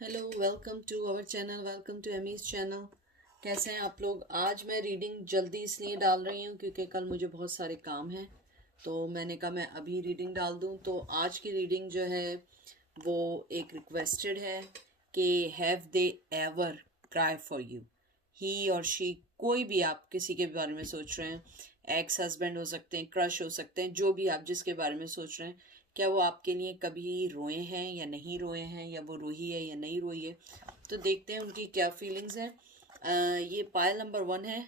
Hello, welcome to our channel, welcome to Amy's channel. कैसे हैं आप लोग? आज मैं रीडिंग जल्दी इसलिए डाल रही हूँ क्योंकि कल मुझे बहुत सारे काम हैं, तो मैंने कहा मैं अभी रीडिंग डाल दूँ। तो आज की रीडिंग जो है वो एक रिक्वेस्टेड है कि have they ever cry for you. He और शी, कोई भी आप किसी के बारे में सोच रहे हैं, एक्स हस्बैंड हो सकते हैं, क्रश हो सकते हैं, जो भी आप जिसके बारे में सोच रहे हैं, क्या वो आपके लिए कभी रोए हैं या नहीं रोए हैं, या वो रोई है या नहीं रोई है। तो देखते हैं उनकी क्या फीलिंग्स हैं। ये पायल नंबर 1 है,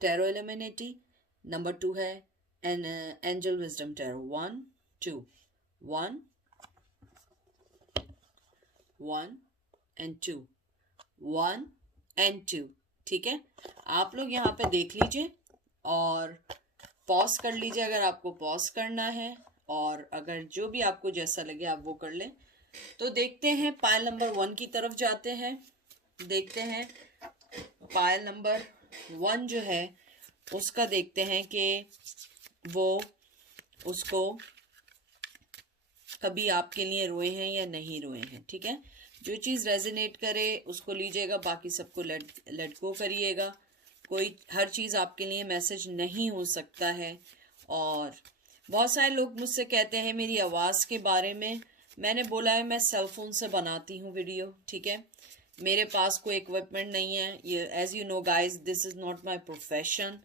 टैरो एलिमिनेटी। नंबर 2 है angel wisdom tarot. 1 2 1 1 and 2 1 and 2। ठीक है, आप लोग यहाँ पे देख लीजिए और पॉज कर लीजिए अगर आपको पॉज करना है, और अगर जो भी आपको जैसा लगे आप वो कर लें। तो देखते हैं, पायल नंबर 1 की तरफ जाते हैं। देखते हैं पायल नंबर 1 जो है उसका, देखते हैं कि वो उसको कभी आपके लिए रोए हैं या नहीं रोए हैं। ठीक है, जो चीज़ रेजोनेट करे उसको लीजिएगा, बाकी सबको लेट गो करिएगा। कोई हर चीज़ आपके लिए मैसेज नहीं हो सकता है। और बहुत सारे लोग मुझसे कहते हैं मेरी आवाज़ के बारे में। मैंने बोला है मैं सेल फोन से बनाती हूँ वीडियो। ठीक है, मेरे पास कोई इक्विपमेंट नहीं है। ये as you know guys, this is not my profession.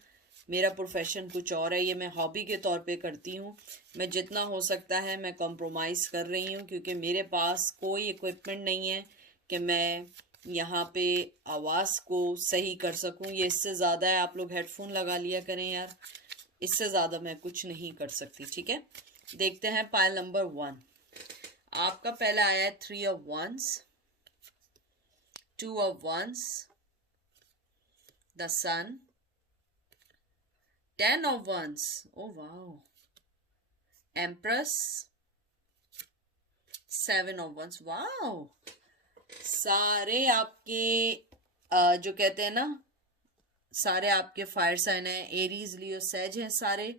मेरा प्रोफेशन कुछ और है, ये मैं हॉबी के तौर पे करती हूँ। मैं जितना हो सकता है मैं कॉम्प्रोमाइज़ कर रही हूँ, क्योंकि मेरे पास कोई इक्विपमेंट नहीं है कि मैं यहाँ पे आवाज़ को सही कर सकूँ। ये इससे ज़्यादा है, आप लोग हेडफोन लगा लिया करें यार, इससे ज़्यादा मैं कुछ नहीं कर सकती। ठीक है, देखते हैं पायल नंबर 1। आपका पहला आया है 3 of wands, 2 of wands, the sun, 10 of wands. Oh wow. Empress, 7 of wands. Wow. सारे आपके जो कहते हैं ना, सारे आपके फायर साइन है, एरीज लियो सेज हैं सारे।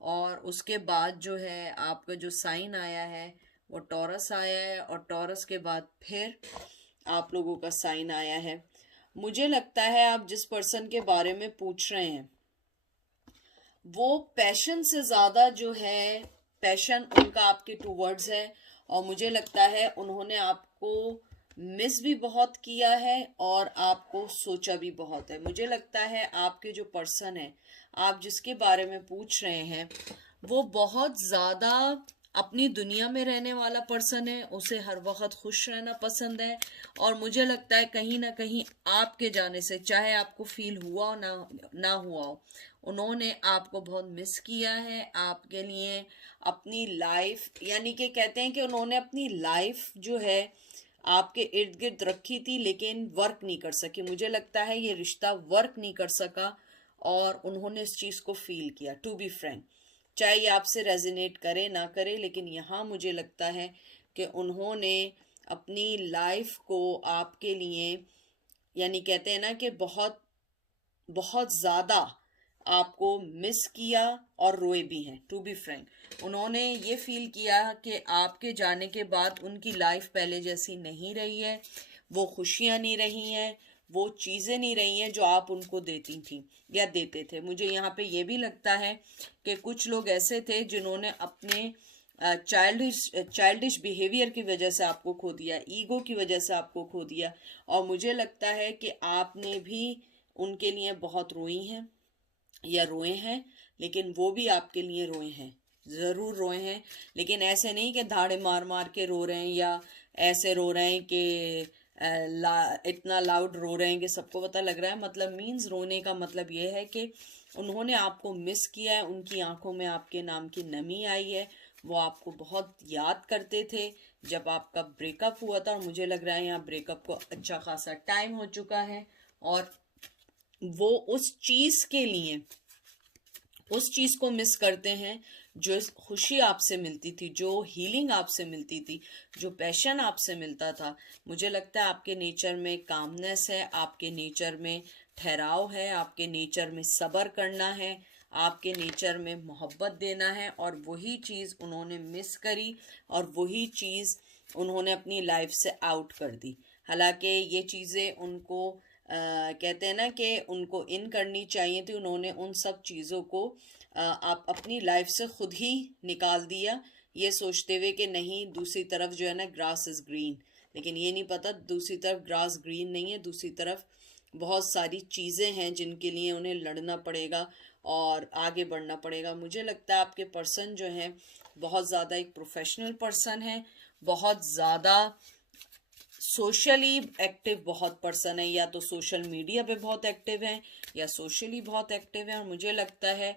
और उसके बाद जो है आपका जो साइन आया है वो टॉरस आया है, और टॉरस के बाद फिर आप लोगों का साइन आया है। मुझे लगता है आप जिस पर्सन के बारे में पूछ रहे हैं वो पैशन से ज़्यादा जो है, पैशन उनका आपके टूवर्ड्स है। और मुझे लगता है उन्होंने आपको मिस भी बहुत किया है और आपको सोचा भी बहुत है। मुझे लगता है आपके जो पर्सन है, आप जिसके बारे में पूछ रहे हैं, वो बहुत ज़्यादा अपनी दुनिया में रहने वाला पर्सन है। उसे हर वक्त खुश रहना पसंद है। और मुझे लगता है कहीं ना कहीं आपके जाने से, चाहे आपको फील हुआ हो ना हुआ हो, उन्होंने आपको बहुत मिस किया है। आपके लिए अपनी लाइफ, यानी कि कहते हैं कि उन्होंने अपनी लाइफ जो है आपके इर्द गिर्द रखी थी, लेकिन वर्क नहीं कर सकी। मुझे लगता है ये रिश्ता वर्क नहीं कर सका और उन्होंने इस चीज़ को फील किया। टू बी फ्रैंक, चाहे ये आपसे रेजोनेट करे ना करे, लेकिन यहाँ मुझे लगता है कि उन्होंने अपनी लाइफ को आपके लिए, यानी कहते हैं ना कि बहुत बहुत ज़्यादा आपको मिस किया और रोए भी हैं। टू बी फ्रैंक, उन्होंने ये फील किया कि आपके जाने के बाद उनकी लाइफ पहले जैसी नहीं रही है, वो खुशियाँ नहीं रही हैं, वो चीज़ें नहीं रही हैं जो आप उनको देती थी या देते थे। मुझे यहाँ पे ये भी लगता है कि कुछ लोग ऐसे थे जिन्होंने अपने चाइल्डिश बिहेवियर की वजह से आपको खो दिया, ईगो की वजह से आपको खो दिया। और मुझे लगता है कि आपने भी उनके लिए बहुत रोई हैं या रोए हैं, लेकिन वो भी आपके लिए रोए हैं, ज़रूर रोए हैं। लेकिन ऐसे नहीं कि धाड़े मार मार के रो रहे हैं, या ऐसे रो रहे हैं कि इतना लाउड रो रहे हैं कि सबको पता लग रहा है। मतलब मीन्स रोने का मतलब ये है कि उन्होंने आपको मिस किया है, उनकी आंखों में आपके नाम की नमी आई है, वो आपको बहुत याद करते थे जब आपका ब्रेकअप हुआ था। और मुझे लग रहा है यहाँ ब्रेकअप को अच्छा खासा टाइम हो चुका है, और वो उस चीज़ के लिए, उस चीज़ को मिस करते हैं जो खुशी आपसे मिलती थी, जो हीलिंग आपसे मिलती थी, जो पैशन आपसे मिलता था। मुझे लगता है आपके नेचर में कामनेस है, आपके नेचर में ठहराव है, आपके नेचर में सब्र करना है, आपके नेचर में मोहब्बत देना है। और वही चीज़ उन्होंने मिस करी और वही चीज़ उन्होंने अपनी लाइफ से आउट कर दी। हालांकि ये चीज़ें उनको कहते हैं ना कि उनको इन करनी चाहिए थी, उन्होंने उन सब चीज़ों को आप अपनी लाइफ से खुद ही निकाल दिया, ये सोचते हुए कि नहीं दूसरी तरफ जो है ना ग्रास इज़ ग्रीन। लेकिन ये नहीं पता दूसरी तरफ ग्रास ग्रीन नहीं है, दूसरी तरफ बहुत सारी चीज़ें हैं जिनके लिए उन्हें लड़ना पड़ेगा और आगे बढ़ना पड़ेगा। मुझे लगता है आपके पर्सन जो हैं बहुत ज़्यादा एक प्रोफेशनल पर्सन है, बहुत ज़्यादा सोशली एक्टिव बहुत पर्सन है, या तो सोशल मीडिया पे बहुत एक्टिव हैं या सोशली बहुत एक्टिव हैं। और मुझे लगता है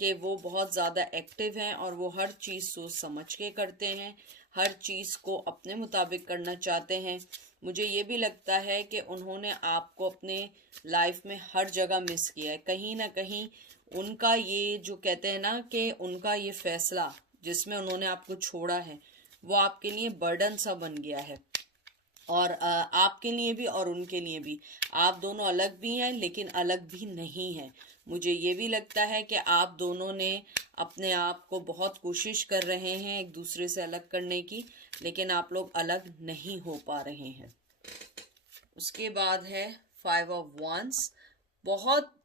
कि वो बहुत ज़्यादा एक्टिव हैं और वो हर चीज़ सोच समझ के करते हैं, हर चीज़ को अपने मुताबिक करना चाहते हैं। मुझे ये भी लगता है कि उन्होंने आपको अपने लाइफ में हर जगह मिस किया है। कहीं ना कहीं उनका ये जो कहते हैं ना कि उनका ये फैसला जिसमें उन्होंने आपको छोड़ा है वो आपके लिए बर्डन सा बन गया है, और आपके लिए भी और उनके लिए भी। आप दोनों अलग भी हैं लेकिन अलग भी नहीं हैं। मुझे ये भी लगता है कि आप दोनों ने अपने आप को बहुत कोशिश कर रहे हैं एक दूसरे से अलग करने की, लेकिन आप लोग अलग नहीं हो पा रहे हैं। उसके बाद है 5 ऑफ wands। बहुत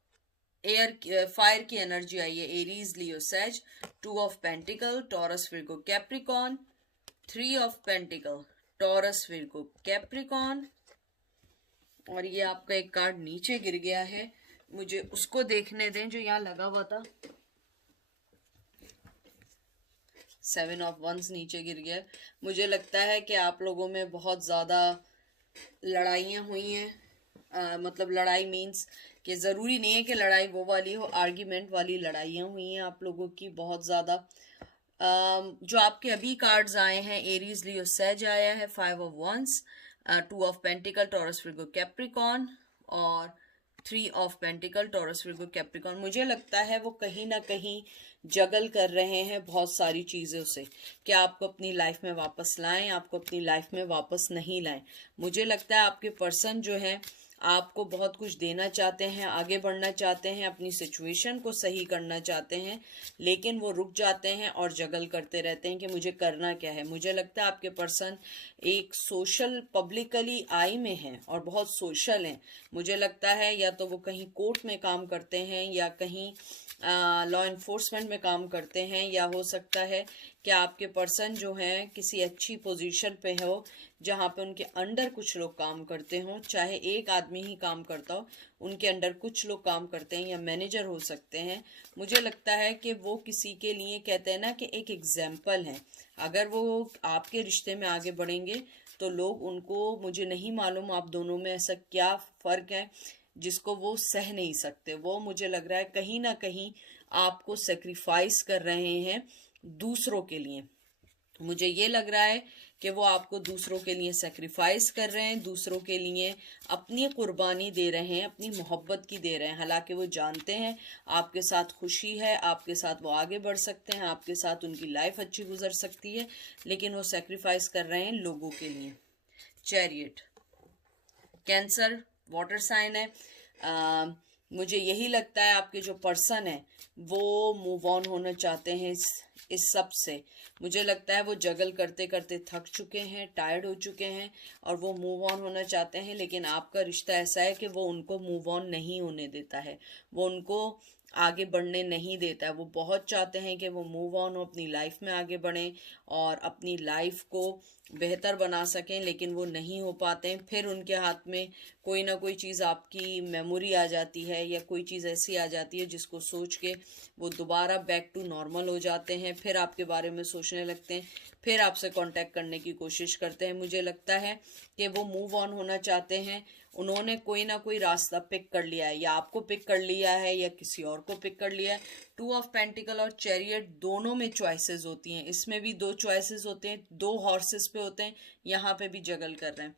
फायर की एनर्जी आई है, Aries, Leo, says. 2 of pentacle, Taurus, Virgo, Capricorn. 3 of pentacle, Taurus, Virgo, Capricorn. और ये आपका एक कार्ड नीचे गिर गया है, मुझे उसको देखने दें जो यहाँ लगा हुआ था। 7 ऑफ wands नीचे गिर गया। मुझे लगता है कि आप लोगों में बहुत ज़्यादा लड़ाइयाँ हुई हैं। मतलब लड़ाई मीन्स कि ज़रूरी नहीं है कि लड़ाई वो वाली हो, आर्ग्यूमेंट वाली लड़ाइयाँ हुई हैं आप लोगों की बहुत ज़्यादा। जो आपके अभी कार्ड्स आए हैं, एरीज, लियो, सेज आया है, 5 of wands, 2 of pentacle, Taurus, Virgo, Capricorn, और 3 of pentacle, Taurus, Virgo, Capricorn. मुझे लगता है वो कहीं ना कहीं जगल कर रहे हैं बहुत सारी चीज़ों से कि आपको अपनी लाइफ में वापस लाएं, आपको अपनी लाइफ में वापस नहीं लाएं। मुझे लगता है आपके पर्सन जो है आपको बहुत कुछ देना चाहते हैं, आगे बढ़ना चाहते हैं, अपनी सिचुएशन को सही करना चाहते हैं, लेकिन वो रुक जाते हैं और जगल करते रहते हैं कि मुझे करना क्या है। मुझे लगता है आपके पर्सन एक सोशल पब्लिकली आई में हैं और बहुत सोशल हैं। मुझे लगता है या तो वो कहीं कोर्ट में काम करते हैं या कहीं लॉ इन्फोर्समेंट में काम करते हैं, या हो सकता है कि आपके पर्सन जो हैं किसी अच्छी पोजीशन पे हो जहाँ पे उनके अंडर कुछ लोग काम करते हों, चाहे एक आदमी ही काम करता हो, उनके अंडर कुछ लोग काम करते हैं या मैनेजर हो सकते हैं। मुझे लगता है कि वो किसी के लिए कहते हैं ना कि एक एग्जाम्पल है। अगर वो आपके रिश्ते में आगे बढ़ेंगे तो लोग उनको, मुझे नहीं मालूम आप दोनों में ऐसा क्या फ़र्क है जिसको वो सह नहीं सकते। वो मुझे लग रहा है कहीं ना कहीं आपको सेक्रीफाइस कर रहे हैं दूसरों के लिए। मुझे ये लग रहा है कि वो आपको दूसरों के लिए सेक्रीफाइस कर रहे हैं, दूसरों के लिए अपनी कुर्बानी दे रहे हैं, अपनी मोहब्बत की दे रहे हैं। हालांकि वो जानते हैं आपके साथ खुशी है, आपके साथ वो आगे बढ़ सकते हैं, आपके साथ उनकी लाइफ अच्छी गुजर सकती है, लेकिन वो सेक्रीफाइस कर रहे हैं लोगों के लिए। चैरियट, कैंसर, वाटर साइन है। मुझे यही लगता है आपके जो पर्सन है वो मूव ऑन होना चाहते हैं इस सब से। मुझे लगता है वो जगल करते करते थक चुके हैं, टायर्ड हो चुके हैं, और वो मूव ऑन होना चाहते हैं, लेकिन आपका रिश्ता ऐसा है कि वो उनको मूव ऑन नहीं होने देता है, वो उनको आगे बढ़ने नहीं देता है। वो बहुत चाहते हैं कि वो मूव ऑन हो, अपनी लाइफ में आगे बढ़ें और अपनी लाइफ को बेहतर बना सकें, लेकिन वो नहीं हो पाते हैं। फिर उनके हाथ में कोई ना कोई चीज़, आपकी मेमोरी आ जाती है या कोई चीज़ ऐसी आ जाती है जिसको सोच के वो दोबारा बैक टू नॉर्मल हो जाते हैं, फिर आपके बारे में सोचने लगते हैं, फिर आपसे कांटेक्ट करने की कोशिश करते हैं। मुझे लगता है कि वो मूव ऑन होना चाहते हैं। उन्होंने कोई ना कोई रास्ता पिक कर लिया है, या आपको पिक कर लिया है या किसी और को पिक कर लिया है। 2 ऑफ पेंटिकल और चैरियट दोनों में चॉइसेस होती हैं, इसमें भी 2 चॉइसेस होते हैं, 2 हॉर्सेस पे होते हैं, यहाँ पे भी जगल कर रहे हैं।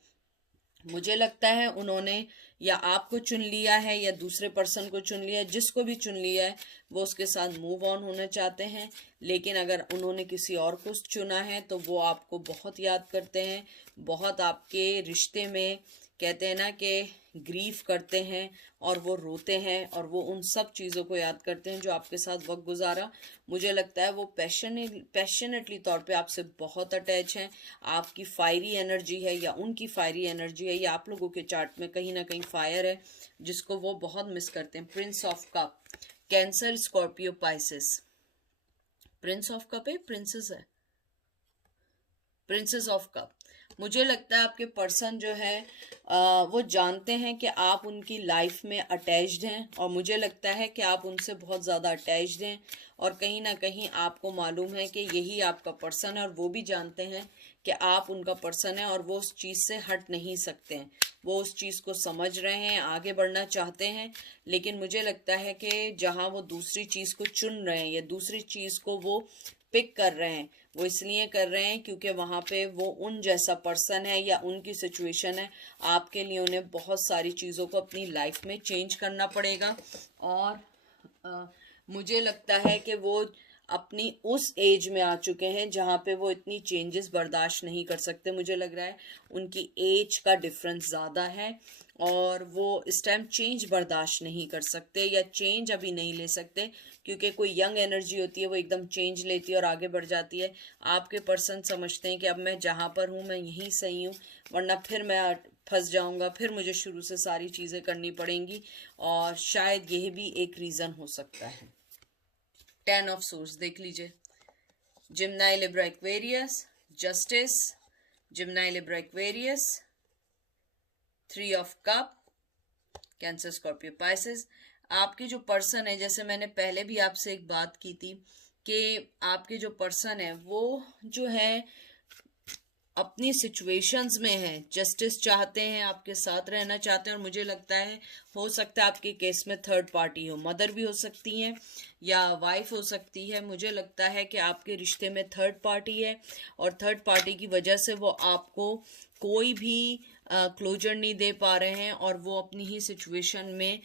मुझे लगता है उन्होंने या आपको चुन लिया है या दूसरे पर्सन को चुन लिया है, जिसको भी चुन लिया है वो उसके साथ मूव ऑन होना चाहते हैं। लेकिन अगर उन्होंने किसी और को चुना है तो वो आपको बहुत याद करते हैं, बहुत आपके रिश्ते में कहते हैं ना कि ग्रीफ करते हैं और वो रोते हैं और वो उन सब चीज़ों को याद करते हैं जो आपके साथ वक्त गुजारा। मुझे लगता है वो पैशनेटली तौर पे आपसे बहुत अटैच हैं। आपकी फायरी एनर्जी है या उनकी फायरी एनर्जी है या आप लोगों के चार्ट में कहीं ना कहीं फायर है जिसको वो बहुत मिस करते हैं। Prince of cup, Cancer, Scorpio, Pisces. Prince of cup है, प्रिंसेस है, प्रिंसेस ऑफ कप। मुझे लगता है आपके पर्सन जो है वो जानते हैं कि आप उनकी लाइफ में अटैच्ड हैं और मुझे लगता है कि आप उनसे बहुत ज़्यादा अटैच्ड हैं और कहीं ना कहीं आपको मालूम है कि यही आपका पर्सन है और वो भी जानते हैं कि आप उनका पर्सन है और वो उस चीज़ से हट नहीं सकते हैं। वो उस चीज़ को समझ रहे हैं, आगे बढ़ना चाहते हैं, लेकिन मुझे लगता है कि जहाँ वो दूसरी चीज़ को चुन रहे हैं या दूसरी चीज़ को वो पिक कर रहे हैं, वो इसलिए कर रहे हैं क्योंकि वहाँ पे वो उन जैसा पर्सन है या उनकी सिचुएशन है। आपके लिए उन्हें बहुत सारी चीज़ों को अपनी लाइफ में चेंज करना पड़ेगा और मुझे लगता है कि वो अपनी उस एज में आ चुके हैं जहाँ पे वो इतनी चेंजेस बर्दाश्त नहीं कर सकते। मुझे लग रहा है उनकी एज का डिफरेंस ज़्यादा है और वो इस टाइम चेंज बर्दाश्त नहीं कर सकते या चेंज अभी नहीं ले सकते क्योंकि कोई यंग एनर्जी होती है वो एकदम चेंज लेती है और आगे बढ़ जाती है। आपके पर्सन समझते हैं कि अब मैं जहाँ पर हूँ मैं यहीं सही हूँ, वरना फिर मैं फंस जाऊँगा, फिर मुझे शुरू से सारी चीज़ें करनी पड़ेंगी और शायद यही भी एक रीज़न हो सकता है। 10 ऑफ सोर्स देख लीजिए, Gemini, Libra, Aquarius, Justice, Gemini, Libra, Aquarius, 3 of cup, Cancer, Scorpio, Pisces. आपके जो पर्सन है, जैसे मैंने पहले भी आपसे एक बात की थी कि आपके जो पर्सन है वो जो है अपनी सिचुएशंस में है, जस्टिस चाहते हैं, आपके साथ रहना चाहते हैं और मुझे लगता है हो सकता है आपके केस में थर्ड पार्टी हो, मदर भी हो सकती है या वाइफ हो सकती है। मुझे लगता है कि आपके रिश्ते में थर्ड पार्टी है और थर्ड पार्टी की वजह से वो आपको कोई भी क्लोजर नहीं दे पा रहे हैं और वो अपनी ही सिचुएशन में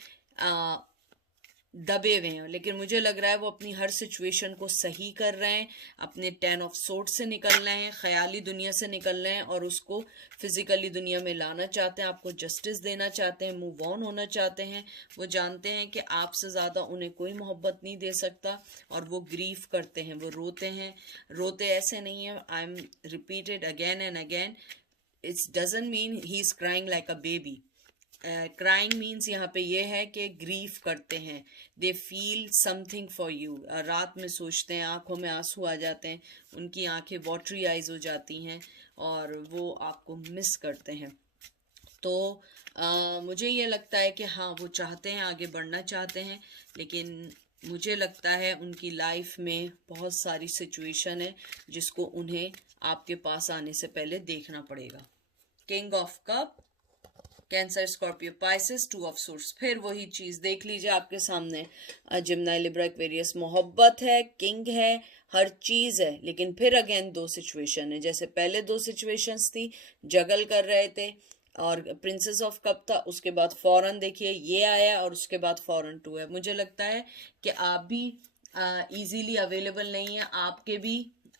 दबे हुए हैं। लेकिन मुझे लग रहा है वो अपनी हर सिचुएशन को सही कर रहे हैं, अपने 10 ऑफ सोर्ड से निकल रहे हैं, ख्याली दुनिया से निकल रहे हैं और उसको फिजिकली दुनिया में लाना चाहते हैं, आपको जस्टिस देना चाहते हैं, मूव ऑन होना चाहते हैं। वो जानते हैं कि आपसे ज़्यादा उन्हें कोई मोहब्बत नहीं दे सकता और वो ग्रीफ करते हैं, वो रोते हैं। रोते ऐसे नहीं है, I am repeated again and again, it's doesn't mean he is crying like a baby. Crying means यहाँ पे ये है कि ग्रीफ करते हैं, they feel something for you. रात में सोचते हैं, आंखों में आंसू आ जाते हैं, उनकी आंखें वाटरी आइज हो जाती हैं और वो आपको मिस करते हैं। तो मुझे ये लगता है कि हाँ वो चाहते हैं, आगे बढ़ना चाहते हैं, लेकिन मुझे लगता है उनकी लाइफ में बहुत सारी सिचुएशन है जिसको उन्हें आपके पास आने से पहले देखना पड़ेगा। King of cup, Cancer, Scorpio, Pisces, 2 of source. फिर वही चीज देख लीजिए आपके सामने, जिम्नाई, लिब्रा, एक्वेरियस, मोहब्बत है, किंग है, हर चीज है, लेकिन फिर अगेन दो सिचुएशन है। जैसे पहले दो सिचुएशंस थी, जगल कर रहे थे और प्रिंसेस ऑफ कप था, उसके बाद फौरन देखिए ये आया और उसके बाद फौरन 2 है। मुझे लगता है कि आप भी इजीली अवेलेबल नहीं है,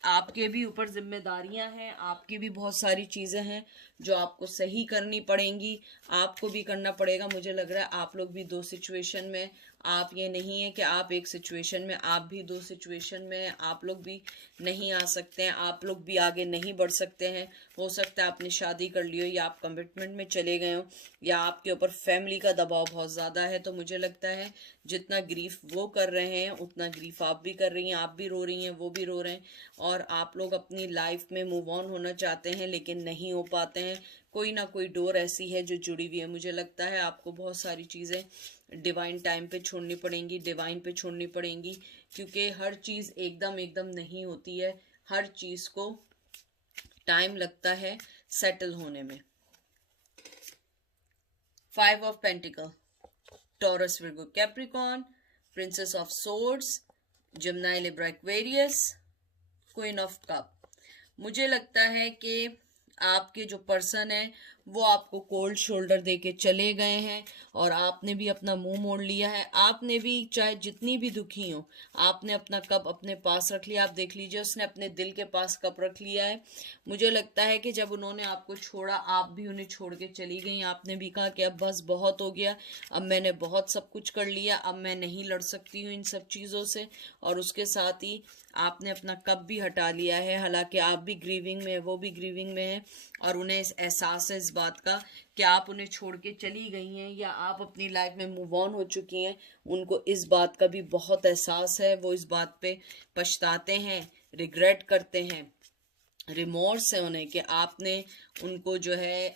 आपके भी ऊपर जिम्मेदारियां हैं, आपकी भी बहुत सारी चीज़ें हैं जो आपको सही करनी पड़ेंगी, आपको भी करना पड़ेगा। मुझे लग रहा है आप लोग भी दो सिचुएशन में, आप ये नहीं है कि आप एक सिचुएशन में, आप भी दो सिचुएशन में, आप लोग भी नहीं आ सकते हैं, आप लोग भी आगे नहीं बढ़ सकते हैं। हो सकता है आपने शादी कर ली हो या आप कमिटमेंट में चले गए हो या आपके ऊपर फैमिली का दबाव बहुत ज़्यादा है। तो मुझे लगता है जितना ग्रीफ वो कर रहे हैं उतना ग्रीफ आप भी कर रही हैं, आप भी रो रही हैं, वो भी रो रहे हैं और आप लोग अपनी लाइफ में मूव ऑन होना चाहते हैं लेकिन नहीं हो पाते हैं। कोई ना कोई डोर ऐसी है जो जुड़ी हुई है। मुझे लगता है आपको बहुत सारी चीज़ें डिवाइन टाइम पे छोड़नी पड़ेंगी, डिवाइन पे छोड़नी पड़ेंगी, क्योंकि हर चीज़ एकदम एकदम नहीं होती है, हर चीज़ को टाइम लगता है सेटल होने में। 5 of pentacle, Taurus, Virgo, Capricorn, princess of swords, Gemini, Libra, Aquarius, queen of cup. मुझे लगता है कि आपके जो पर्सन है वो आपको कोल्ड शोल्डर दे के चले गए हैं और आपने भी अपना मुंह मोड़ लिया है। आपने भी चाहे जितनी भी दुखी हो, आपने अपना कप अपने पास रख लिया। आप देख लीजिए, उसने अपने दिल के पास कप रख लिया है। मुझे लगता है कि जब उन्होंने आपको छोड़ा, आप भी उन्हें छोड़ के चली गई। आपने भी कहा कि अब बस बहुत हो गया, अब मैंने बहुत सब कुछ कर लिया, अब मैं नहीं लड़ सकती हूँ इन सब चीज़ों से। और उसके साथ ही आपने अपना कप भी हटा लिया है। हालांकि आप भी ग्रीविंग में है, वो भी ग्रीविंग में है, और उन्हें एहसास है इस बात का कि आप उन्हें छोड़ के चली गई हैं या आप अपनी लाइफ में मूव ऑन हो चुकी हैं। उनको इस बात का भी बहुत एहसास है। वो इस बात पे पछताते हैं, रिग्रेट करते हैं, रिमोर्स है उन्हें कि आपने उनको जो है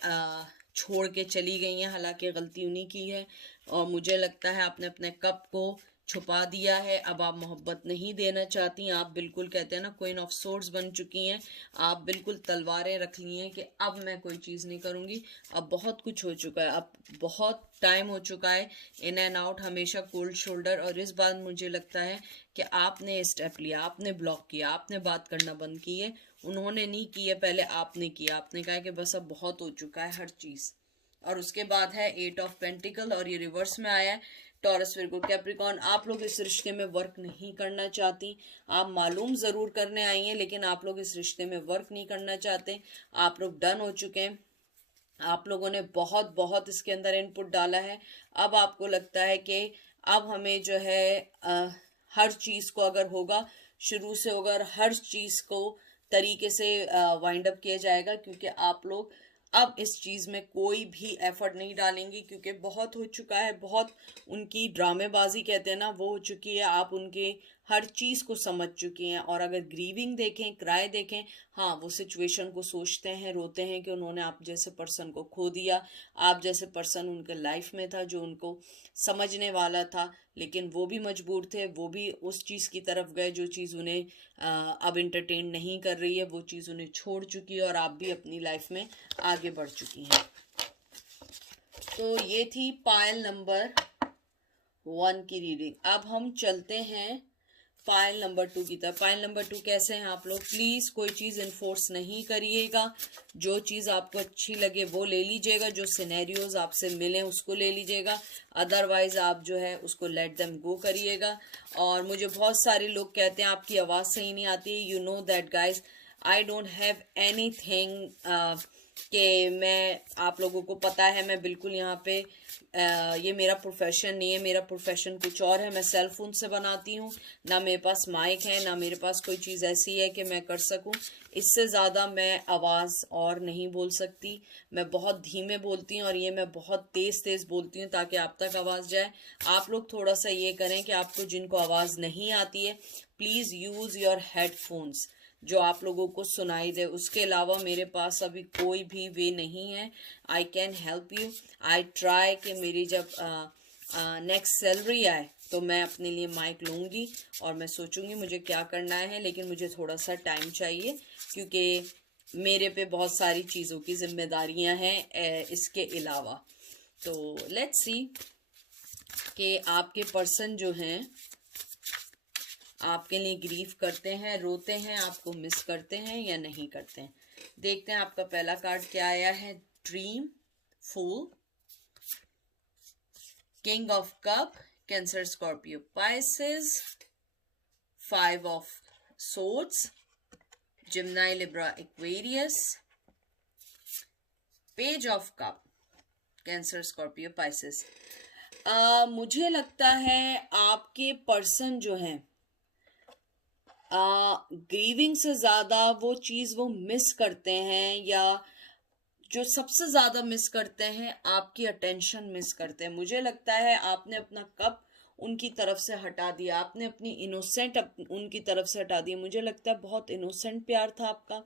छोड़ के चली गई हैं। हालांकि गलती उन्हीं की है, और मुझे लगता है आपने अपने कप को छुपा दिया है। अब आप मोहब्बत नहीं देना चाहती। आप बिल्कुल, कहते हैं ना, क्वीन ऑफ सोर्ड्स बन चुकी हैं। आप बिल्कुल तलवारें रख ली हैं कि अब मैं कोई चीज़ नहीं करूँगी। अब बहुत कुछ हो चुका है, अब बहुत टाइम हो चुका है इन एंड आउट, हमेशा कोल्ड शोल्डर। और इस बार मुझे लगता है कि आपने स्टेप लिया, आपने ब्लॉक किया, आपने बात करना बंद की है। उन्होंने नहीं की है, पहले आपने किया। आपने कहा कि बस अब बहुत हो चुका है हर चीज़। और उसके बाद है 8 ऑफ पेंटिकल, और ये रिवर्स में आया है। टॉरस, विर्गो, कैप्रिकॉर्न, आप लोग इस रिश्ते में वर्क नहीं करना चाहती। आप मालूम ज़रूर करने आई हैं, लेकिन आप लोग इस रिश्ते में वर्क नहीं करना चाहते। आप लोग डन हो चुके हैं। आप लोगों ने बहुत बहुत इसके अंदर इनपुट डाला है। अब आपको लगता है कि अब हमें जो है हर चीज़ को, अगर होगा शुरू से होगा, और हर चीज़ को तरीके से वाइंड अप किया जाएगा, क्योंकि आप लोग अब इस चीज़ में कोई भी एफर्ट नहीं डालेंगी, क्योंकि बहुत हो चुका है। बहुत उनकी ड्रामेबाजी, कहते हैं ना, वो हो चुकी है। आप उनके हर चीज़ को समझ चुकी हैं। और अगर ग्रीविंग देखें, क्राई देखें, हाँ, वो सिचुएशन को सोचते हैं, रोते हैं कि उन्होंने आप जैसे पर्सन को खो दिया। आप जैसे पर्सन उनके लाइफ में था जो उनको समझने वाला था, लेकिन वो भी मजबूर थे। वो भी उस चीज़ की तरफ गए जो चीज़ उन्हें अब इंटरटेन नहीं कर रही है। वो चीज़ उन्हें छोड़ चुकी है, और आप भी अपनी लाइफ में आगे बढ़ चुकी हैं। तो ये थी पायल नंबर 1 की रीडिंग। अब हम चलते हैं पायल नंबर 2 की तरफ। पायल नंबर 2, कैसे हैं आप लोग? प्लीज़ कोई चीज़ इन्फोर्स नहीं करिएगा। जो चीज़ आपको अच्छी लगे वो ले लीजिएगा, जो सिनेरियोज आपसे मिले उसको ले लीजिएगा, अदरवाइज आप जो है उसको लेट देम गो करिएगा। और मुझे बहुत सारे लोग कहते हैं आपकी आवाज़ सही नहीं आती। You know that guys, I don't have any thing कि मैं, आप लोगों को पता है, मैं बिल्कुल यहाँ पे ये मेरा प्रोफेशन नहीं है। मेरा प्रोफेशन कुछ और है। मैं सेल फोन से बनाती हूँ, ना मेरे पास माइक है, ना मेरे पास कोई चीज़ ऐसी है कि मैं कर सकूँ। इससे ज़्यादा मैं आवाज़ और नहीं बोल सकती। मैं बहुत धीमे बोलती हूँ, और ये मैं बहुत तेज़ तेज़ बोलती हूँ ताकि आप तक आवाज़ जाए। आप लोग थोड़ा सा ये करें कि आपको जिनको आवाज़ नहीं आती है, प्लीज़ यूज़ योर हेडफोन्स, जो आप लोगों को सुनाई दे। उसके अलावा मेरे पास अभी कोई भी वे नहीं है। I can help you. I try कि मेरी जब नेक्स्ट सैलरी आए तो मैं अपने लिए माइक लूँगी और मैं सोचूंगी मुझे क्या करना है, लेकिन मुझे थोड़ा सा टाइम चाहिए, क्योंकि मेरे पे बहुत सारी चीज़ों की जिम्मेदारियां हैं इसके अलावा। तो लेट्स सी कि आपके पर्सन जो हैं आपके लिए ग्रीफ करते हैं, रोते हैं, आपको मिस करते हैं या नहीं करते हैं। देखते हैं आपका पहला कार्ड क्या आया है। Dream, fool, king of cup, Cancer, Scorpio, Pisces, 5 of swords, Gemini, Libra, Aquarius, page of cup, Cancer, Scorpio, Pisces. मुझे लगता है आपके पर्सन जो हैं ग्रीविंग से ज़्यादा वो चीज़ वो मिस करते हैं, या जो सबसे ज़्यादा मिस करते हैं आपकी अटेंशन मिस करते हैं। मुझे लगता है आपने अपना कप उनकी तरफ से हटा दिया, आपने अपनी इनोसेंट उनकी तरफ से हटा दिया। मुझे लगता है बहुत इनोसेंट प्यार था आपका,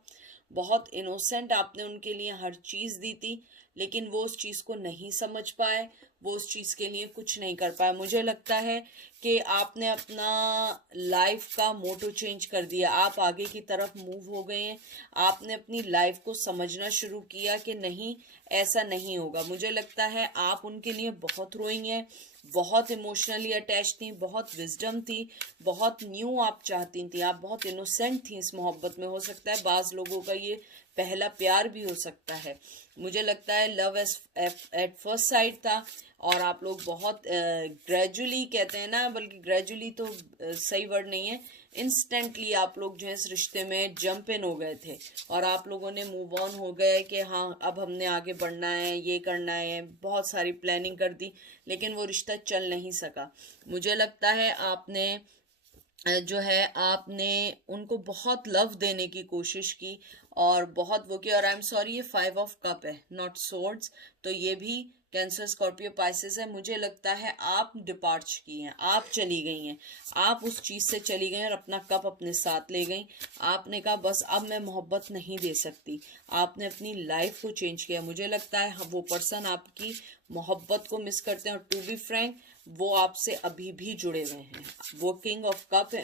बहुत इनोसेंट आपने उनके लिए हर चीज़ दी थी, लेकिन वो उस चीज़ को नहीं समझ पाए, वो उस चीज़ के लिए कुछ नहीं कर पाए। मुझे लगता है कि आपने अपना लाइफ का मोटो चेंज कर दिया, आप आगे की तरफ मूव हो गए हैं। आपने अपनी लाइफ को समझना शुरू किया कि नहीं, ऐसा नहीं होगा। मुझे लगता है आप उनके लिए बहुत रोई हैं, बहुत इमोशनली अटैच थी, बहुत विजडम थी, बहुत न्यू आप चाहती थी, आप बहुत इनोसेंट थी इस मोहब्बत में। हो सकता है बाज़ लोगों का ये पहला प्यार भी हो सकता है। मुझे लगता है लव एट फर्स्ट साइट था और आप लोग बहुत ग्रेजुअली कहते हैं ना, बल्कि ग्रेजुअली तो सही वर्ड नहीं है, इंस्टेंटली आप लोग जो है इस रिश्ते में जंप इन हो गए थे और आप लोगों ने मूव ऑन हो गए कि हाँ अब हमने आगे बढ़ना है, ये करना है, बहुत सारी प्लानिंग कर दी, लेकिन वो रिश्ता चल नहीं सका। मुझे लगता है आपने जो है आपने उनको बहुत लव देने की कोशिश की और बहुत वो किया। और आई एम सॉरी, ये 5 ऑफ कप है, नॉट सोर्ड्स, तो ये भी कैंसर, स्कॉर्पियो, पाइसेस है। मुझे लगता है आप डिपार्ट की हैं, आप चली गई हैं, आप उस चीज से चली गई और अपना कप अपने साथ ले गई। आपने कहा बस अब मैं मोहब्बत नहीं दे सकती, आपने अपनी लाइफ को चेंज किया। मुझे लगता है वो पर्सन आपकी मोहब्बत को मिस करते हैं और टू बी फ्रैंक वो आपसे अभी भी जुड़े हुए हैं। वो किंग ऑफ कप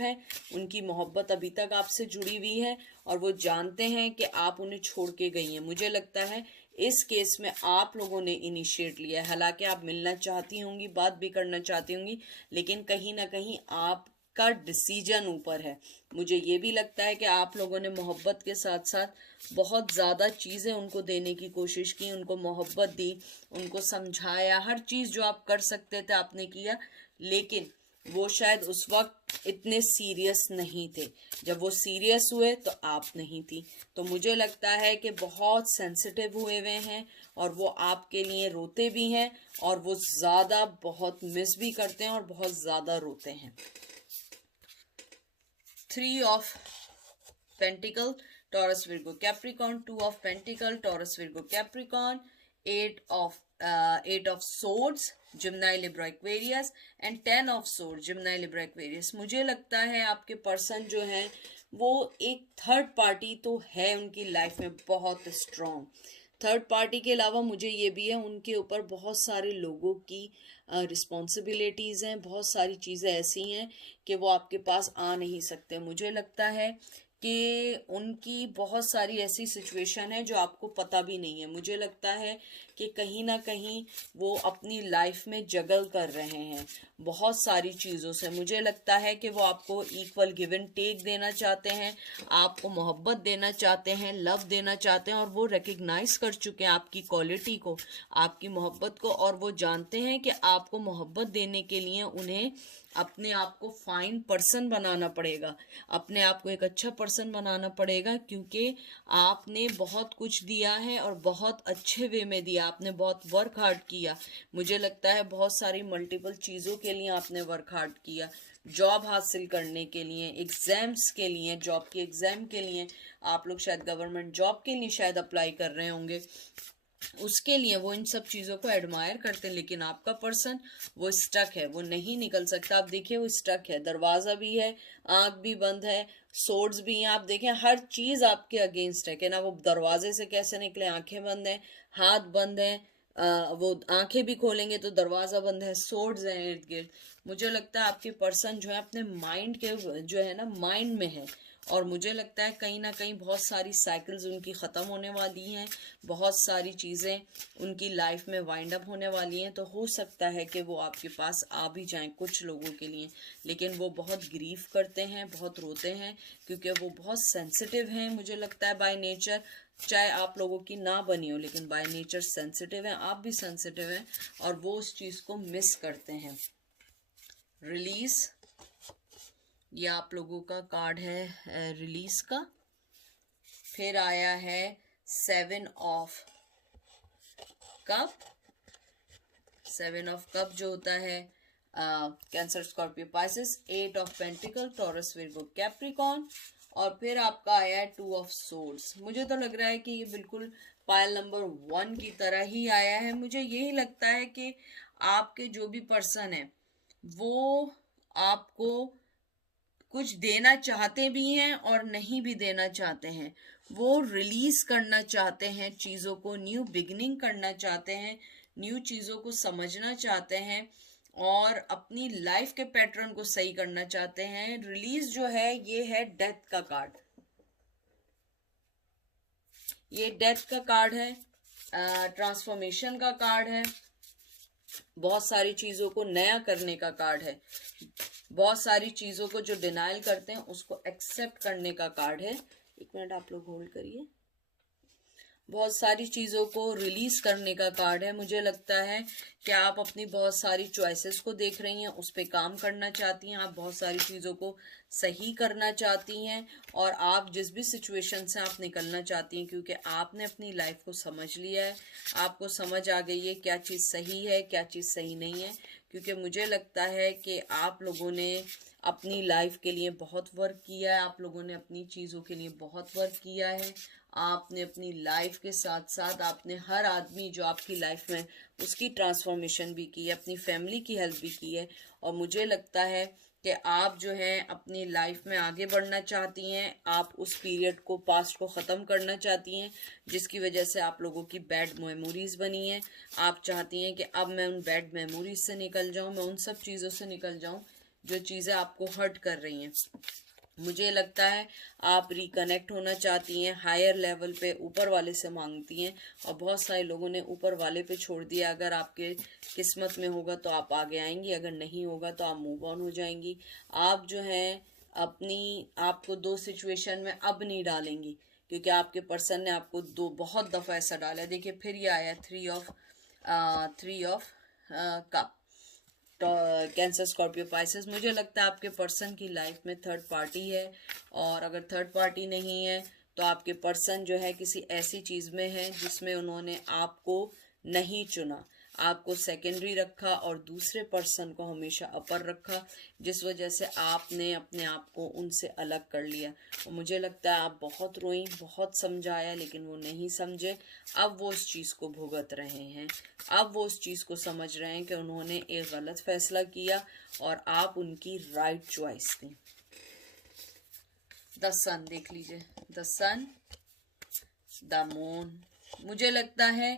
है, उनकी मोहब्बत अभी तक आपसे जुड़ी हुई है और वो जानते हैं कि आप उन्हें छोड़ के गई हैं। मुझे लगता है इस केस में आप लोगों ने इनिशिएट लिया है। हालांकि आप मिलना चाहती होंगी, बात भी करना चाहती होंगी, लेकिन कहीं ना कहीं आपका डिसीजन ऊपर है। मुझे ये भी लगता है कि आप लोगों ने मोहब्बत के साथ साथ बहुत ज़्यादा चीज़ें उनको देने की कोशिश की, उनको मोहब्बत दी, उनको समझाया, हर चीज़ जो आप कर सकते थे आपने किया, लेकिन वो शायद उस वक्त इतने सीरियस नहीं थे। जब वो सीरियस हुए तो आप नहीं थी। तो मुझे लगता है कि बहुत सेंसिटिव हुए हैं और वो आपके लिए रोते भी हैं और वो ज़्यादा बहुत मिस भी करते हैं और बहुत ज़्यादा रोते हैं। 3 of pentacle, Taurus, Virgo, Capricorn, 2 of pentacle, Taurus, Virgo, Capricorn, 8 of swords, Gemini, Libra, Aquarius and 10 of sword, Gemini, Libra, Aquarius. मुझे लगता है आपके पर्सन जो है वो एक थर्ड पार्टी तो है उनकी लाइफ में बहुत स्ट्रॉन्ग। थर्ड पार्टी के अलावा मुझे ये भी है उनके ऊपर बहुत सारे लोगों की रिस्पॉन्सिबिलिटीज़ हैं, बहुत सारी चीज़ें ऐसी हैं कि वो आपके पास आ नहीं सकते। मुझे लगता है कि उनकी बहुत सारी ऐसी सिचुएशन है जो आपको पता भी नहीं है। मुझे लगता है कि कहीं ना कहीं वो अपनी लाइफ में जगल कर रहे हैं बहुत सारी चीज़ों से। मुझे लगता है कि वो आपको इक्वल गिव एंड टेक देना चाहते हैं, आपको मोहब्बत देना चाहते हैं, लव देना चाहते हैं और वो रिकग्नाइज कर चुके हैं आपकी क्वालिटी को, आपकी मोहब्बत को, और वो जानते हैं कि आपको मोहब्बत देने के लिए उन्हें अपने आप को फाइन पर्सन बनाना पड़ेगा, अपने आप को एक अच्छा पर्सन बनाना पड़ेगा, क्योंकि आपने बहुत कुछ दिया है और बहुत अच्छे वे में दिया, आपने बहुत वर्क हार्ड किया। मुझे लगता है बहुत सारी मल्टीपल चीज़ों के लिए आपने वर्क हार्ड किया, जॉब हासिल करने के लिए, एग्जाम्स के लिए, जॉब के एग्जाम के लिए, आप लोग शायद गवर्नमेंट जॉब के लिए शायद अप्लाई कर रहे होंगे, उसके लिए वो इन सब चीज़ों को एडमायर करते हैं। लेकिन आपका पर्सन वो स्टक है, वो नहीं निकल सकता। आप देखिए वो स्टक है, दरवाज़ा भी है, आँख भी बंद है, सोर्ड्स भी हैं, आप देखें हर चीज़ आपके अगेंस्ट है कि ना वो दरवाजे से कैसे निकले, आंखें बंद हैं, हाथ बंद हैं, वो आंखें भी खोलेंगे तो दरवाज़ा बंद है, सोर्ड्स हैं इर्द गिर्द। मुझे लगता है आपके पर्सन जो है अपने माइंड के जो है ना माइंड में है और मुझे लगता है कहीं ना कहीं बहुत सारी साइकिल्स उनकी ख़त्म होने वाली हैं, बहुत सारी चीज़ें उनकी लाइफ में वाइंड अप होने वाली हैं। तो हो सकता है कि वो आपके पास आ भी जाएं कुछ लोगों के लिए, लेकिन वो बहुत ग्रीव करते हैं, बहुत रोते हैं, क्योंकि वो बहुत सेंसिटिव हैं। मुझे लगता है बाय नेचर, चाहे आप लोगों की ना बनी हो, लेकिन बाय नेचर सेंसिटिव हैं, आप भी सेंसिटिव हैं और वो उस चीज़ को मिस करते हैं। रिलीज़, ये आप लोगों का कार्ड है रिलीज का। फिर आया है 7 ऑफ कप। 7 ऑफ कप जो होता है cancer, Scorpio, Pisces, 8 of pentacle, Taurus, Virgo, Capricorn, और फिर आपका आया है 2 ऑफ सोर्ड्स। मुझे तो लग रहा है कि ये बिल्कुल पायल नंबर 1 की तरह ही आया है। मुझे यही लगता है कि आपके जो भी पर्सन है वो आपको कुछ देना चाहते भी हैं और नहीं भी देना चाहते हैं। वो रिलीज करना चाहते हैं चीज़ों को, न्यू बिगिनिंग करना चाहते हैं, न्यू चीज़ों को समझना चाहते हैं और अपनी लाइफ के पैटर्न को सही करना चाहते हैं। रिलीज जो है ये है डेथ का कार्ड, ये डेथ का कार्ड है, ट्रांसफॉर्मेशन का कार्ड है, बहुत सारी चीज़ों को नया करने का कार्ड है, बहुत सारी चीज़ों को जो डिनाइल करते हैं उसको एक्सेप्ट करने का कार्ड है। एक मिनट आप लोग होल्ड करिए। बहुत सारी चीज़ों को रिलीज करने का कार्ड है। मुझे लगता है कि आप अपनी बहुत सारी चॉइसेस को देख रही हैं, उस पर काम करना चाहती हैं, आप बहुत सारी चीज़ों को सही करना चाहती हैं और आप जिस भी सिचुएशन से आप निकलना चाहती हैं, क्योंकि आपने अपनी लाइफ को समझ लिया है, आपको समझ आ गई है क्या चीज़ सही है क्या चीज़ सही नहीं है। क्योंकि मुझे लगता है कि आप लोगों ने अपनी लाइफ के लिए बहुत वर्क किया है, आप लोगों ने अपनी चीज़ों के लिए बहुत वर्क किया है। आपने अपनी लाइफ के साथ साथ आपने हर आदमी जो आपकी लाइफ में उसकी ट्रांसफॉर्मेशन भी की है, अपनी फैमिली की हेल्प भी की है। और मुझे लगता है कि आप जो है अपनी लाइफ में आगे बढ़ना चाहती हैं, आप उस पीरियड को पास्ट को ख़त्म करना चाहती हैं जिसकी वजह से आप लोगों की बैड मेमोरीज बनी हैं। आप चाहती हैं कि अब मैं उन बैड मेमोरीज से निकल जाऊं, मैं उन सब चीज़ों से निकल जाऊं जो चीज़ें आपको हर्ट कर रही हैं। मुझे लगता है आप रिकनेक्ट होना चाहती हैं, हायर लेवल पे ऊपर वाले से मांगती हैं और बहुत सारे लोगों ने ऊपर वाले पे छोड़ दिया। अगर आपके किस्मत में होगा तो आप आगे आएंगी, अगर नहीं होगा तो आप मूव ऑन हो जाएंगी। आप जो है अपनी आपको दो सिचुएशन में अब नहीं डालेंगी, क्योंकि आपके पर्सन ने आपको दो बहुत दफ़ा ऐसा डाला है। देखिए फिर ये आया three of cup, Cancer Scorpio Pisces. मुझे लगता है आपके पर्सन की लाइफ में थर्ड पार्टी है, और अगर थर्ड पार्टी नहीं है तो आपके पर्सन जो है किसी ऐसी चीज़ में है जिसमें उन्होंने आपको नहीं चुना, आपको सेकेंडरी रखा और दूसरे पर्सन को हमेशा अपर रखा, जिस वजह से आपने अपने आप को उनसे अलग कर लिया। और मुझे लगता है आप बहुत रोई, बहुत समझाया, लेकिन वो नहीं समझे। अब वो उस चीज़ को भुगत रहे हैं, अब वो उस चीज़ को समझ रहे हैं कि उन्होंने एक गलत फैसला किया और आप उनकी राइट चॉइस थी। द सन देख लीजिए, द सन, द मून। मुझे लगता है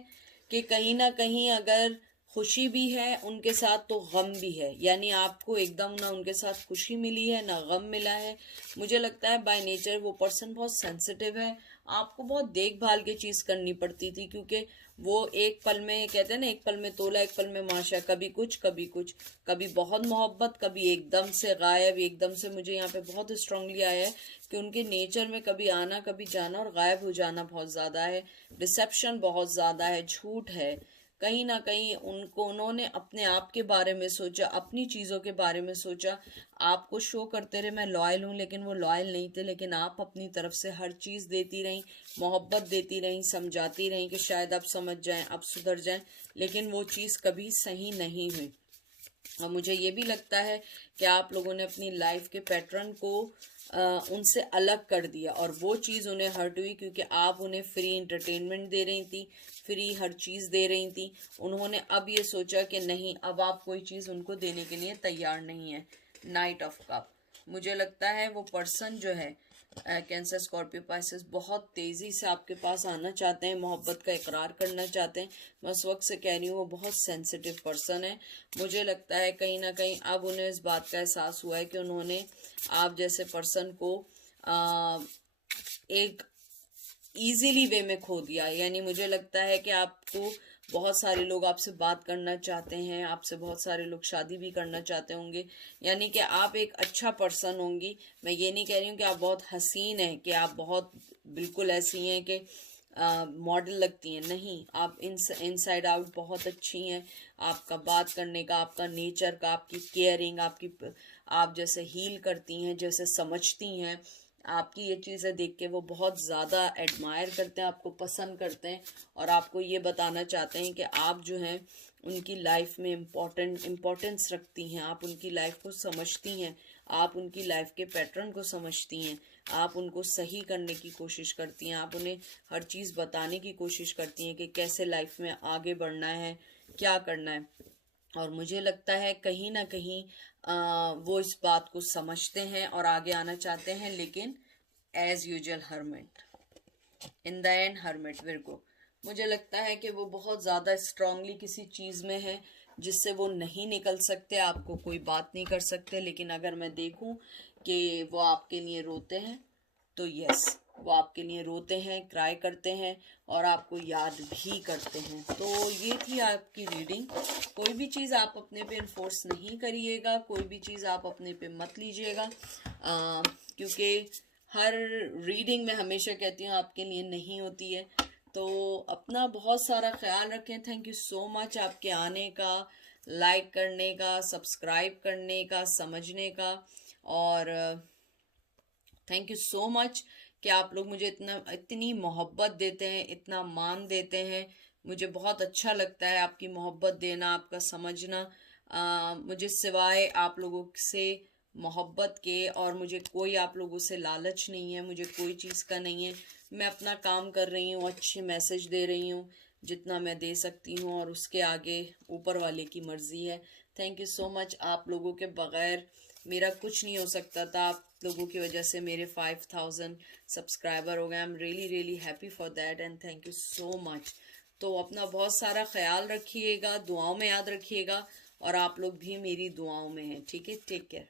कि कहीं ना कहीं अगर खुशी भी है उनके साथ तो गम भी है, यानी आपको एकदम ना उनके साथ खुशी मिली है ना गम मिला है। मुझे लगता है बाय नेचर वो पर्सन बहुत सेंसिटिव है, आपको बहुत देखभाल की चीज़ करनी पड़ती थी, क्योंकि वो एक पल में, कहते हैं ना, एक पल में तोला एक पल में माशा, कभी कुछ कभी कुछ, कभी बहुत मोहब्बत कभी एकदम से गायब। एकदम से मुझे यहाँ पे बहुत स्ट्रांगली आया है कि उनके नेचर में कभी आना कभी जाना और गायब हो जाना बहुत ज़्यादा है, डिसेप्शन बहुत ज़्यादा है, झूठ है। कहीं ना कहीं उन्होंने अपने आप के बारे में सोचा, अपनी चीज़ों के बारे में सोचा। आपको शो करते रहे मैं लॉयल हूँ, लेकिन वो लॉयल नहीं थे। लेकिन आप अपनी तरफ से हर चीज़ देती रहीं, मोहब्बत देती रहीं, समझाती रहीं कि शायद आप समझ जाएं, आप सुधर जाएं, लेकिन वो चीज़ कभी सही नहीं हुई। और मुझे ये भी लगता है कि आप लोगों ने अपनी लाइफ के पैटर्न को उनसे अलग कर दिया और वो चीज़ उन्हें हर्ट हुई, क्योंकि आप उन्हें फ्री एंटरटेनमेंट दे रही थी, फ्री हर चीज़ दे रही थी। उन्होंने अब ये सोचा कि नहीं, अब आप कोई चीज़ उनको देने के लिए तैयार नहीं है। Night of cup. मुझे लगता है वो पर्सन जो है कैंसर स्कॉर्पियो पाइसेस बहुत तेज़ी से आपके पास आना चाहते हैं, मोहब्बत का इकरार करना चाहते हैं। मैं उस वक्त से कह रही हूँ वो बहुत सेंसिटिव पर्सन है। मुझे लगता है कहीं ना कहीं अब उन्हें इस बात का एहसास हुआ है कि उन्होंने आप जैसे पर्सन को एक इजीली वे में खो दिया। यानी मुझे लगता है कि आपको बहुत सारे लोग आपसे बात करना चाहते हैं, आपसे बहुत सारे लोग शादी भी करना चाहते होंगे, यानी कि आप एक अच्छा पर्सन होंगी। मैं ये नहीं कह रही हूँ कि आप बहुत हसीन हैं, कि आप बहुत बिल्कुल ऐसी हैं कि मॉडल लगती हैं, नहीं, आप इनसाइड आउट बहुत अच्छी हैं। आपका बात करने का, आपका नेचर का, आपकी केयरिंग, आप जैसे हील करती हैं, जैसे समझती हैं, आपकी ये चीज़ें देख के वो बहुत ज़्यादा एडमायर करते हैं, आपको पसंद करते हैं और आपको ये बताना चाहते हैं कि आप जो हैं उनकी लाइफ में इम्पोर्टेंस रखती हैं, आप उनकी लाइफ को समझती हैं, आप उनकी लाइफ के पैटर्न को समझती हैं, आप उनको सही करने की कोशिश करती हैं, आप उन्हें हर चीज़ बताने की कोशिश करती हैं कि कैसे लाइफ में आगे बढ़ना है, क्या करना है। और मुझे लगता है कहीं ना कहीं वो इस बात को समझते हैं और आगे आना चाहते हैं, लेकिन as usual hermit, in the end hermit Virgo. मुझे लगता है कि वो बहुत ज़्यादा स्ट्रांगली किसी चीज़ में है जिससे वो नहीं निकल सकते, आपको कोई बात नहीं कर सकते। लेकिन अगर मैं देखूं कि वो आपके लिए रोते हैं तो यस, वो आपके लिए रोते हैं, क्राई करते हैं और आपको याद भी करते हैं। तो ये थी आपकी रीडिंग। कोई भी चीज़ आप अपने पे इन्फोर्स नहीं करिएगा, कोई भी चीज़ आप अपने पे मत लीजिएगा, क्योंकि हर रीडिंग में हमेशा कहती हूँ आपके लिए नहीं होती है। तो अपना बहुत सारा ख्याल रखें। थैंक यू सो मच आपके आने का, लाइक करने का, सब्सक्राइब करने का, समझने का, और थैंक यू सो मच कि आप लोग मुझे इतनी मोहब्बत देते हैं, इतना मान देते हैं। मुझे बहुत अच्छा लगता है आपकी मोहब्बत देना, आपका समझना। मुझे सिवाय आप लोगों से मोहब्बत के और मुझे कोई आप लोगों से लालच नहीं है, मुझे कोई चीज़ का नहीं है। मैं अपना काम कर रही हूँ, अच्छे मैसेज दे रही हूँ जितना मैं दे सकती हूँ, और उसके आगे ऊपर वाले की मर्जी है। Thank you so much. आप लोगों के बगैर मेरा कुछ नहीं हो सकता था। आप लोगों की वजह से मेरे 5000 सब्सक्राइबर हो गए। I am really really happy for that and thank you so much. तो अपना बहुत सारा ख्याल रखिएगा, दुआओं में याद रखिएगा, और आप लोग भी मेरी दुआओं में हैं। ठीक है, टेक केयर।